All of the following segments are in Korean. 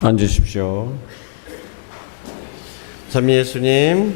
앉으십시오. 참 예수님,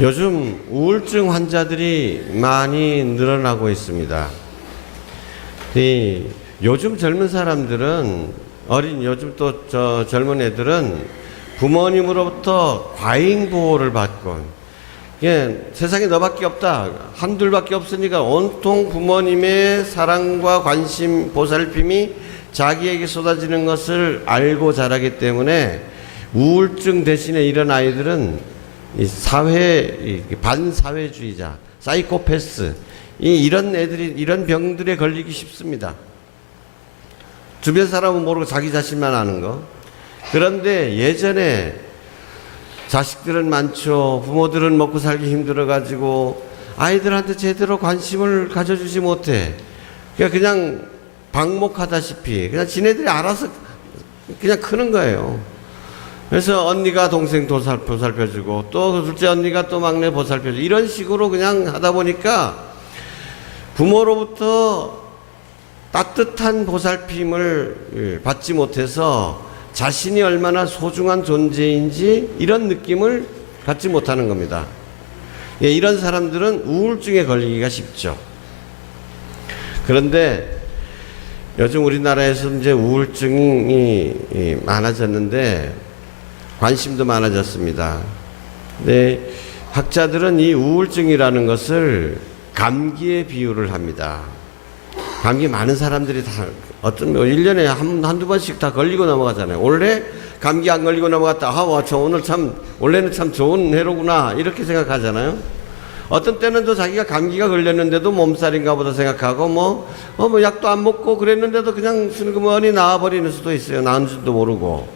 요즘 우울증 환자들이 많이 늘어나고 있습니다. 요즘 젊은 사람들은 요즘 또 젊은 애들은 부모님으로부터 과잉 보호를 받고 세상에 너밖에 없다, 한둘밖에 없으니까 온통 부모님의 사랑과 관심, 보살핌이 자기에게 쏟아지는 것을 알고 자라기 때문에 우울증 대신에 이런 아이들은 반사회주의자, 사이코패스, 이런 애들이 이런 병들에 걸리기 쉽습니다. 주변 사람은 모르고 자기 자신만 아는 거. 그런데 예전에 자식들은 많죠. 부모들은 먹고 살기 힘들어가지고 아이들한테 제대로 관심을 가져주지 못해. 그냥 방목하다시피 그냥 지네들이 알아서 그냥 크는 거예요. 그래서 언니가 동생 보살펴주고 또 둘째 언니가 또 막내 보살펴주고 이런 식으로 그냥 하다 보니까 부모로부터 따뜻한 보살핌을 받지 못해서 자신이 얼마나 소중한 존재인지 이런 느낌을 갖지 못하는 겁니다. 이런 사람들은 우울증에 걸리기가 쉽죠. 그런데 요즘 우리나라에서 이제 우울증이 많아졌는데 관심도 많아졌습니다. 근데 학자들은 이 우울증이라는 것을 감기에 비유를 합니다. 감기 많은 사람들이 다 어떤 1년에 한두 번씩 다 걸리고 넘어가잖아요. 원래 감기 안 걸리고 넘어갔다. 원래는 참 좋은 해로구나. 이렇게 생각하잖아요. 어떤 때는 또 자기가 감기가 걸렸는데도 몸살인가 보다 생각하고 약도 안 먹고 그랬는데도 그냥 슬그머니 나아버리는 수도 있어요. 나은 줄도 모르고.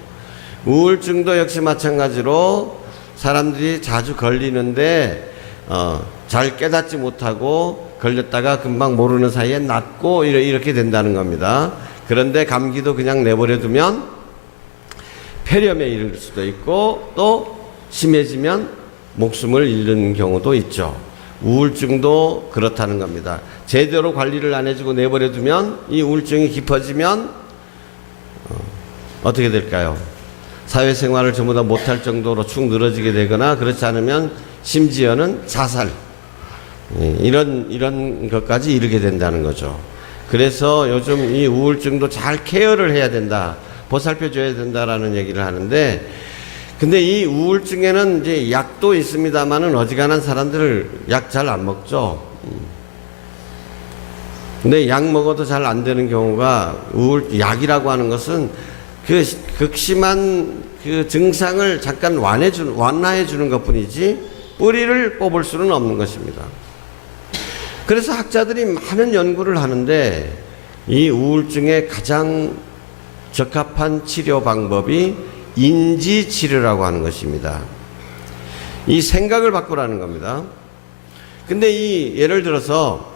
우울증도 역시 마찬가지로 사람들이 자주 걸리는데 잘 깨닫지 못하고 걸렸다가 금방 모르는 사이에 낫고 이렇게 된다는 겁니다. 그런데 감기도 그냥 내버려 두면 폐렴에 이를 수도 있고 또 심해지면 목숨을 잃는 경우도 있죠. 우울증도 그렇다는 겁니다. 제대로 관리를 안 해주고 내버려 두면 이 우울증이 깊어지면 어떻게 될까요? 사회생활을 전부 다 못할 정도로 축 늘어지게 되거나 그렇지 않으면 심지어는 자살, 이런 것까지 이르게 된다는 거죠. 그래서 요즘 이 우울증도 잘 케어를 해야 된다, 보살펴줘야 된다라는 얘기를 하는데, 근데 이 우울증에는 이제 약도 있습니다만은 어지간한 사람들을 약 잘 안 먹죠. 근데 약 먹어도 잘 안 되는 경우가 약이라고 하는 것은 그 극심한 그 증상을 잠깐 완화해 주는 것 뿐이지 뿌리를 뽑을 수는 없는 것입니다. 그래서 학자들이 많은 연구를 하는데 이 우울증에 가장 적합한 치료 방법이 인지치료라고 하는 것입니다. 이 생각을 바꾸라는 겁니다. 근데 예를 들어서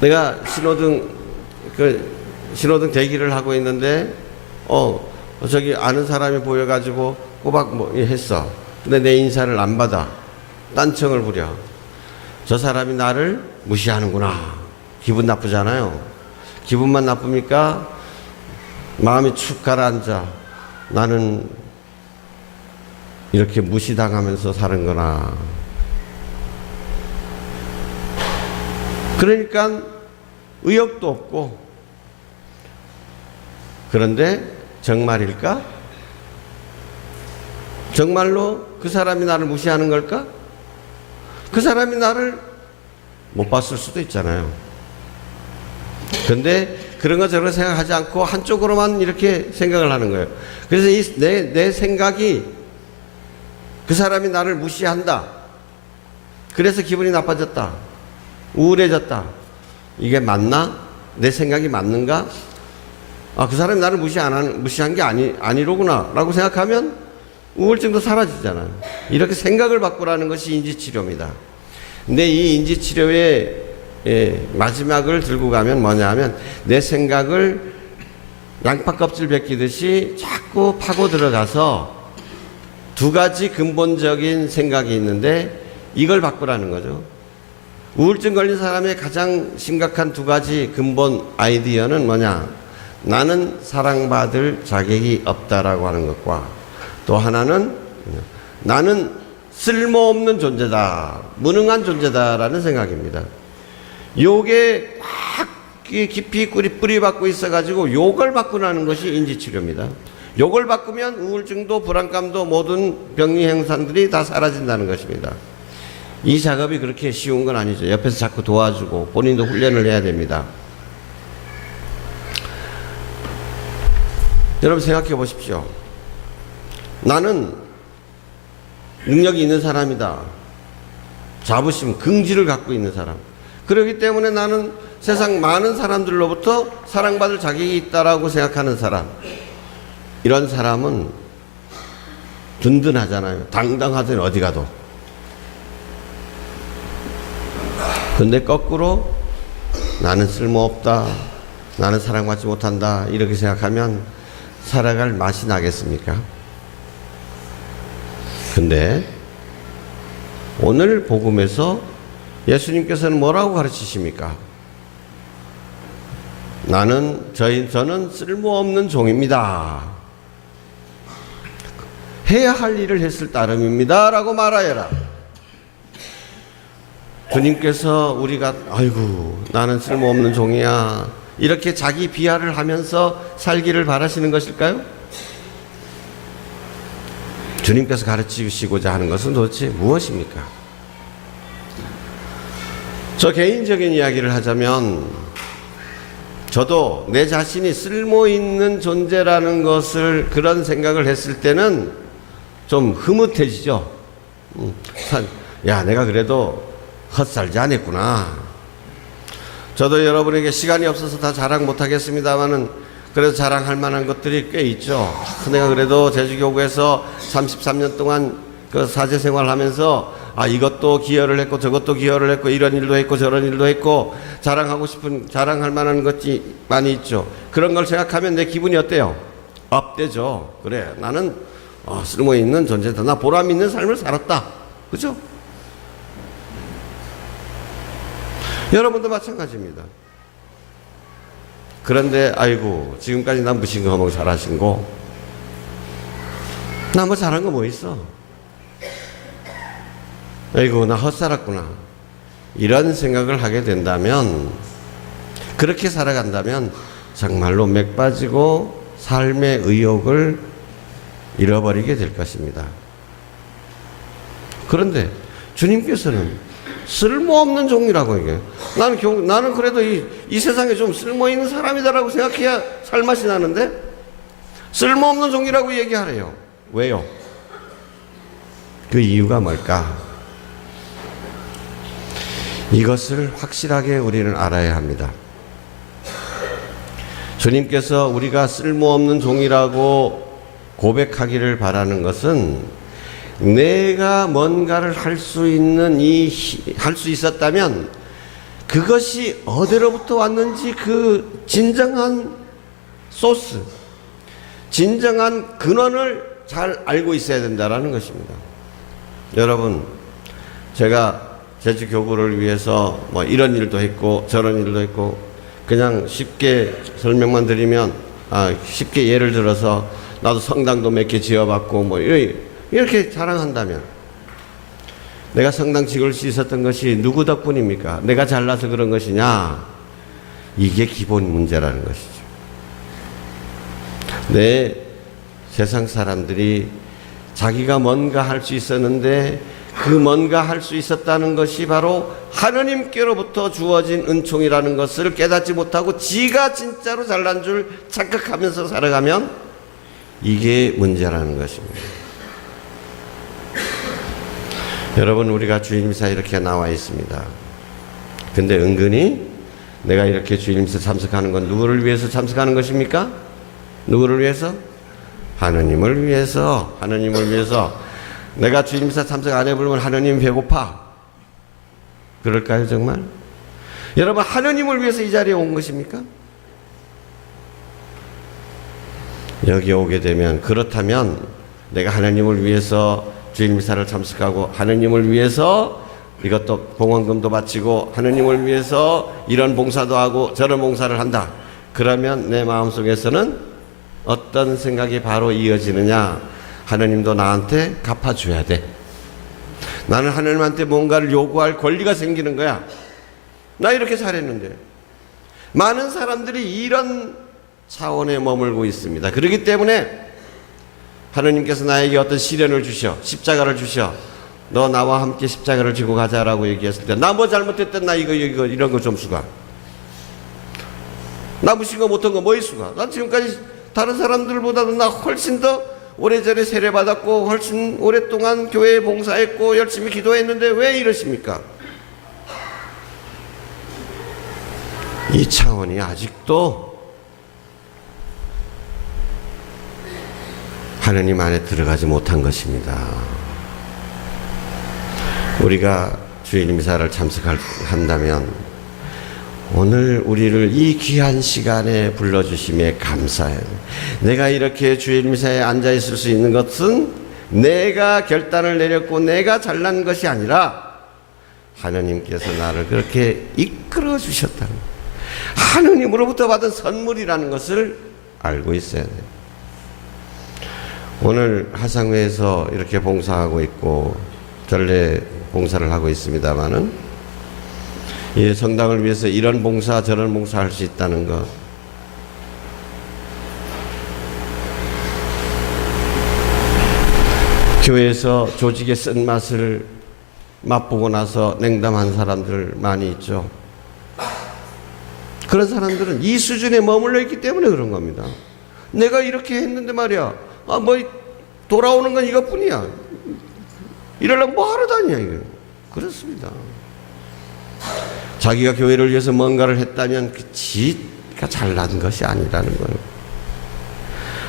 내가 신호등 대기를 하고 있는데 저기 아는 사람이 보여가지고 꼬박 했어. 근데 내 인사를 안 받아. 딴청을 부려. 저 사람이 나를 무시하는구나. 기분 나쁘잖아요. 기분만 나쁩니까? 마음이 축 가라앉아. 나는 이렇게 무시당하면서 사는 거나. 그러니까 의욕도 없고. 그런데 정말일까? 정말로 그 사람이 나를 무시하는 걸까? 그 사람이 나를 못 봤을 수도 있잖아요. 근데 그런 거 저런 거 생각하지 않고 한쪽으로만 이렇게 생각을 하는 거예요. 그래서 내 생각이 그 사람이 나를 무시한다. 그래서 기분이 나빠졌다. 우울해졌다. 이게 맞나? 내 생각이 맞는가? 그 사람이 나를 무시한 게 아니로구나 라고 생각하면 우울증도 사라지잖아요. 이렇게 생각을 바꾸라는 것이 인지치료입니다. 근데 이 인지치료의 마지막을 들고 가면 뭐냐 하면 내 생각을 양파 껍질 벗기듯이 자꾸 파고 들어가서 두 가지 근본적인 생각이 있는데 이걸 바꾸라는 거죠. 우울증 걸린 사람의 가장 심각한 두 가지 근본 아이디어는 뭐냐? 나는 사랑받을 자격이 없다라고 하는 것과 또 하나는 나는 쓸모없는 존재다, 무능한 존재다라는 생각입니다. 요게 꽉 깊이 뿌리 박고 있어가지고 요걸 바꾸라는 것이 인지치료입니다. 요걸 바꾸면 우울증도 불안감도 모든 병리 현상들이 다 사라진다는 것입니다. 이 작업이 그렇게 쉬운 건 아니죠. 옆에서 자꾸 도와주고 본인도 훈련을 해야 됩니다. 여러분 생각해 보십시오. 나는 능력이 있는 사람이다. 자부심, 긍지를 갖고 있는 사람. 그렇기 때문에 나는 세상 많은 사람들로부터 사랑받을 자격이 있다라고 생각하는 사람. 이런 사람은 든든하잖아요. 당당하더니 어디 가도. 근데 거꾸로 나는 쓸모없다, 나는 사랑받지 못한다 이렇게 생각하면 살아갈 맛이 나겠습니까? 근데 오늘 복음에서 예수님께서는 뭐라고 가르치십니까? 저는 쓸모없는 종입니다. 해야 할 일을 했을 따름입니다 라고 말하여라. 주님께서 우리가 아이고 나는 쓸모없는 종이야 이렇게 자기 비하를 하면서 살기를 바라시는 것일까요? 주님께서 가르치시고자 하는 것은 도대체 무엇입니까? 저 개인적인 이야기를 하자면 저도 내 자신이 쓸모있는 존재라는 것을 그런 생각을 했을 때는 좀 흐뭇해지죠. 야 내가 그래도 헛살지 않았구나. 저도 여러분에게 시간이 없어서 다 자랑 못하겠습니다만은 그래도 자랑할 만한 것들이 꽤 있죠. 내가 그래도 제주교구에서 33년 동안 그 사제 생활하면서 이것도 기여를 했고 저것도 기여를 했고 이런 일도 했고 저런 일도 했고 자랑하고 싶은 자랑할 만한 것이 많이 있죠. 그런 걸 생각하면 내 기분이 어때요? 업되죠. 그래 나는 쓸모있는 존재다. 나 보람 있는 삶을 살았다. 그죠? 여러분도 마찬가지입니다. 그런데 아이고 지금까지 난 무신검하고 잘하신 거 나 뭐 잘한 거 뭐 있어? 아이고 나 헛살았구나 이런 생각을 하게 된다면 그렇게 살아간다면 정말로 맥 빠지고 삶의 의욕을 잃어버리게 될 것입니다. 그런데 주님께서는 쓸모없는 종이라고 얘기해요. 나는 그래도 이 세상에 좀 쓸모있는 사람이다라고 생각해야 살맛이 나는데 쓸모없는 종이라고 얘기하래요. 왜요? 그 이유가 뭘까? 이것을 확실하게 우리는 알아야 합니다. 주님께서 우리가 쓸모없는 종이라고 고백하기를 바라는 것은 내가 뭔가를 할 수 있었다면 그것이 어디로부터 왔는지 그 진정한 소스, 진정한 근원을 잘 알고 있어야 된다는 것입니다. 여러분, 제가 제주교구를 위해서 뭐 이런 일도 했고 저런 일도 했고 그냥 쉽게 설명만 드리면 쉽게 예를 들어서 나도 성당도 몇 개 지어봤고 뭐 이렇게 자랑한다면 내가 성당 지을 수 있었던 것이 누구 덕분입니까? 내가 잘나서 그런 것이냐? 이게 기본 문제라는 것이죠. 세상 사람들이 자기가 뭔가 할 수 있었는데 그 뭔가 할 수 있었다는 것이 바로 하느님께로부터 주어진 은총이라는 것을 깨닫지 못하고 지가 진짜로 잘난 줄 착각하면서 살아가면 이게 문제라는 것입니다. 여러분 우리가 주일미사 이렇게 나와 있습니다. 근데 은근히 내가 이렇게 주일미사 참석하는 건 누구를 위해서 참석하는 것입니까? 누구를 위해서? 하느님을 위해서. 하느님을 위해서. 내가 주일미사 참석 안 해보면 하느님 배고파. 그럴까요 정말? 여러분 하느님을 위해서 이 자리에 온 것입니까? 여기 오게 되면 그렇다면 내가 하느님을 위해서 주일미사를 참석하고 하느님을 위해서 이것도 봉헌금도 바치고 하느님을 위해서 이런 봉사도 하고 저런 봉사를 한다. 그러면 내 마음속에서는 어떤 생각이 바로 이어지느냐? 하느님도 나한테 갚아줘야 돼. 나는 하느님한테 뭔가를 요구할 권리가 생기는 거야. 나 이렇게 잘했는데. 많은 사람들이 이런 차원에 머물고 있습니다. 그렇기 때문에 하느님께서 나에게 어떤 시련을 주셔, 십자가를 주셔, 너 나와 함께 십자가를 지고 가자라고 얘기했을 때, 나 뭐 잘못했던 나 이거 이런 거 좀 수가, 나 무신 거 못한 거 뭐 있수가, 난 지금까지 다른 사람들보다도 나 훨씬 더 오래전에 세례받았고 훨씬 오랫동안 교회에 봉사했고 열심히 기도했는데 왜 이러십니까? 이 차원이 아직도 하느님 안에 들어가지 못한 것입니다. 우리가 주일 미사를 참석한다면 오늘 우리를 이 귀한 시간에 불러주심에 감사해요. 내가 이렇게 주일 미사에 앉아 있을 수 있는 것은 내가 결단을 내렸고 내가 잘난 것이 아니라 하느님께서 나를 그렇게 이끌어 주셨다는 거예요. 하느님으로부터 받은 선물이라는 것을 알고 있어야 돼요. 오늘 하상회에서 이렇게 봉사하고 있고 전례 봉사를 하고 있습니다마는 이 성당을 위해서 이런 봉사 저런 봉사 할 수 있다는 것, 교회에서 조직의 쓴맛을 맛보고 나서 냉담한 사람들 많이 있죠. 그런 사람들은 이 수준에 머물러 있기 때문에 그런 겁니다. 내가 이렇게 했는데 말이야, 뭐 돌아오는 건 이것뿐이야, 이러려면 뭐 하러 다니냐, 이거. 그렇습니다. 자기가 교회를 위해서 뭔가를 했다면 그 지가 잘난 것이 아니라는 거예요.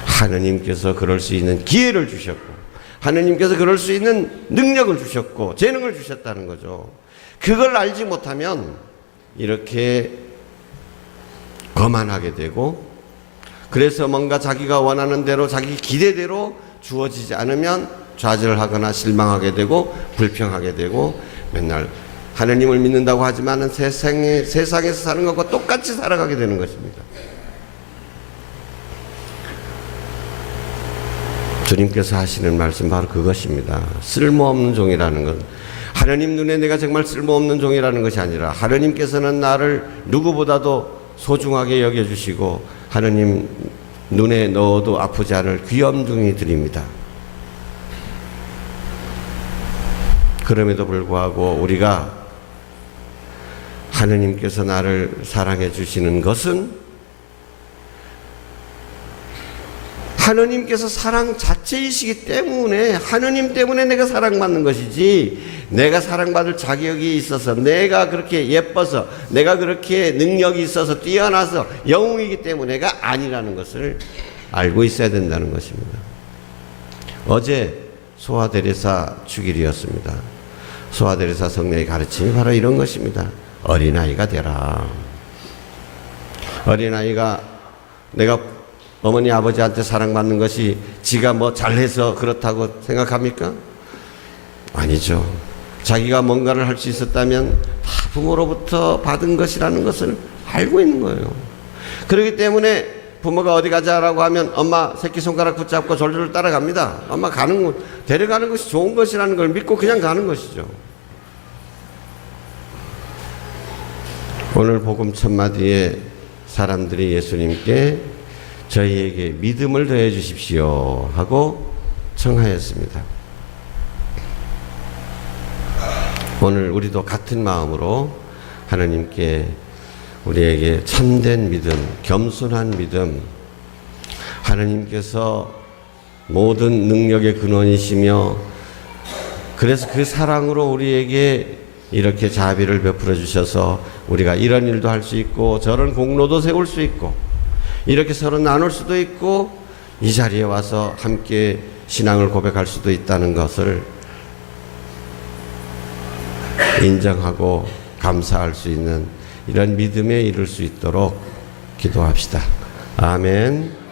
하느님께서 그럴 수 있는 기회를 주셨고 하느님께서 그럴 수 있는 능력을 주셨고 재능을 주셨다는 거죠. 그걸 알지 못하면 이렇게 거만하게 되고, 그래서 뭔가 자기가 원하는 대로 자기 기대대로 주어지지 않으면 좌절하거나 실망하게 되고 불평하게 되고, 맨날 하느님을 믿는다고 하지만 세상에서 사는 것과 똑같이 살아가게 되는 것입니다. 주님께서 하시는 말씀 바로 그것입니다. 쓸모없는 종이라는 것, 하느님 눈에 내가 정말 쓸모없는 종이라는 것이 아니라 하느님께서는 나를 누구보다도 소중하게 여겨주시고 하느님 눈에 넣어도 아프지 않을 귀염둥이 들입니다. 그럼에도 불구하고 우리가 하느님께서 나를 사랑해 주시는 것은 하느님께서 사랑 자체이시기 때문에, 하느님 때문에 내가 사랑받는 것이지, 내가 사랑받을 자격이 있어서, 내가 그렇게 예뻐서, 내가 그렇게 능력이 있어서 뛰어나서 영웅이기 때문에가 아니라는 것을 알고 있어야 된다는 것입니다. 어제 소아데레사 주길이었습니다. 소아데레사 성령의 가르침이 바로 이런 것입니다. 어린아이가 되라. 어린아이가 내가 어머니 아버지한테 사랑받는 것이 지가 뭐 잘해서 그렇다고 생각합니까? 아니죠. 자기가 뭔가를 할 수 있었다면 다 부모로부터 받은 것이라는 것을 알고 있는 거예요. 그렇기 때문에 부모가 어디 가자라고 하면 엄마 새끼손가락 붙잡고 졸졸 따라갑니다. 엄마 데려가는 것이 좋은 것이라는 걸 믿고 그냥 가는 것이죠. 오늘 복음 첫마디에 사람들이 예수님께 저희에게 믿음을 더해 주십시오 하고 청하였습니다. 오늘 우리도 같은 마음으로 하나님께 우리에게 참된 믿음, 겸손한 믿음, 하나님께서 모든 능력의 근원이시며 그래서 그 사랑으로 우리에게 이렇게 자비를 베풀어 주셔서 우리가 이런 일도 할 수 있고 저런 공로도 세울 수 있고 이렇게 서로 나눌 수도 있고 이 자리에 와서 함께 신앙을 고백할 수도 있다는 것을 인정하고 감사할 수 있는 이런 믿음에 이를 수 있도록 기도합시다. 아멘.